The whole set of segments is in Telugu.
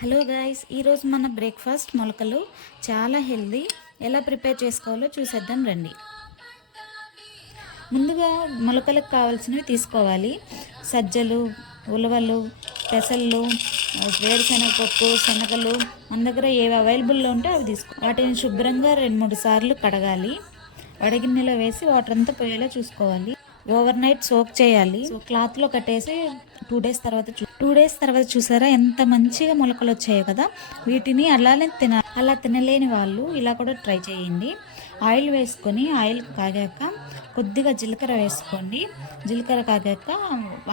హలో గాయ్స్, ఈరోజు మన బ్రేక్ఫాస్ట్ మొలకలు చాలా హెల్దీ. ఎలా ప్రిపేర్ చేసుకోవాలో చూసేద్దాం రండి. ముందుగా మొలకలకు కావాల్సినవి తీసుకోవాలి. సజ్జలు, ఉలవలు, పెసళ్ళు, వేరుశనగపప్పు, శనగలు మన దగ్గర ఏవి అవైలబుల్లో ఉంటే అవి వాటిని శుభ్రంగా 2-3 సార్లు కడగాలి. వడగిన్నెలో వేసి వాటర్ అంతా పోయేలా చూసుకోవాలి. ఓవర్ నైట్ సోక్ చేయాలి. క్లాత్లో కట్టేసి 2 డేస్ తర్వాత చూసారా ఎంత మంచిగా మొలకలు వచ్చాయో కదా. వీటిని అలా తినలేని వాళ్ళు ఇలా కూడా ట్రై చేయండి. ఆయిల్ వేసుకొని ఆయిల్ కాగాక కొద్దిగా జీలకర్ర వేసుకోండి. జీలకర్ర కాగాక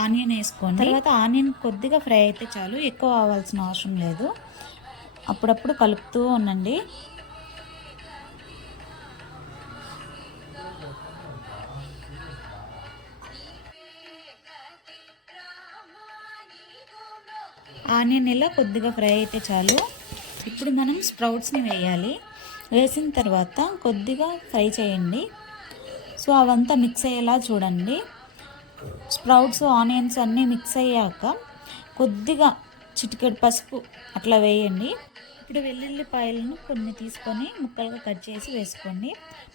ఆనియన్ వేసుకోండి. తర్వాత ఆనియన్ కొద్దిగా ఫ్రై అయితే చాలు, ఎక్కువ అవ్వాల్సిన అవసరం లేదు. అప్పుడప్పుడు కలుపుతూ ఉండండి. ఆనియన్ ఇలా కొద్దిగా ఫ్రై అయితే చాలు. ఇప్పుడు మనం స్ప్రౌట్స్ని వేయాలి. వేసిన తర్వాత కొద్దిగా ఫ్రై చేయండి. సో అవంతా మిక్స్ అయ్యేలా చూడండి. స్ప్రౌట్స్, ఆనియన్స్ అన్నీ మిక్స్ అయ్యాక కొద్దిగా చిటికెడు పసుపు అట్లా వేయండి. ఇప్పుడు వెల్లుల్లిపాయలను కొన్ని తీసుకొని ముక్కలుగా కట్ చేసి వేసుకోండి.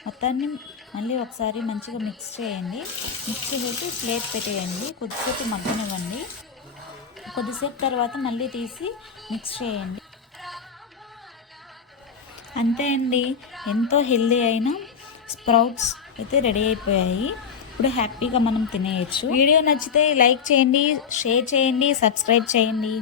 మొత్తాన్ని మళ్ళీ ఒకసారి మంచిగా మిక్స్ చేయండి. మిక్స్ చేసి ప్లేట్ పెట్టేయండి. కొద్దిసేపు మగ్గనివ్వండి. కొద్దిసేపు తర్వాత మళ్ళీ తీసి మిక్స్ చేయండి. అంతే అండి, ఎంతో హెల్దీ అయిన స్ప్రౌట్స్ అయితే రెడీ అయిపోయాయి. ఇప్పుడు హ్యాపీగా మనం తినేయచ్చు. వీడియో నచ్చితే లైక్ చేయండి, షేర్ చేయండి, సబ్స్క్రైబ్ చేయండి.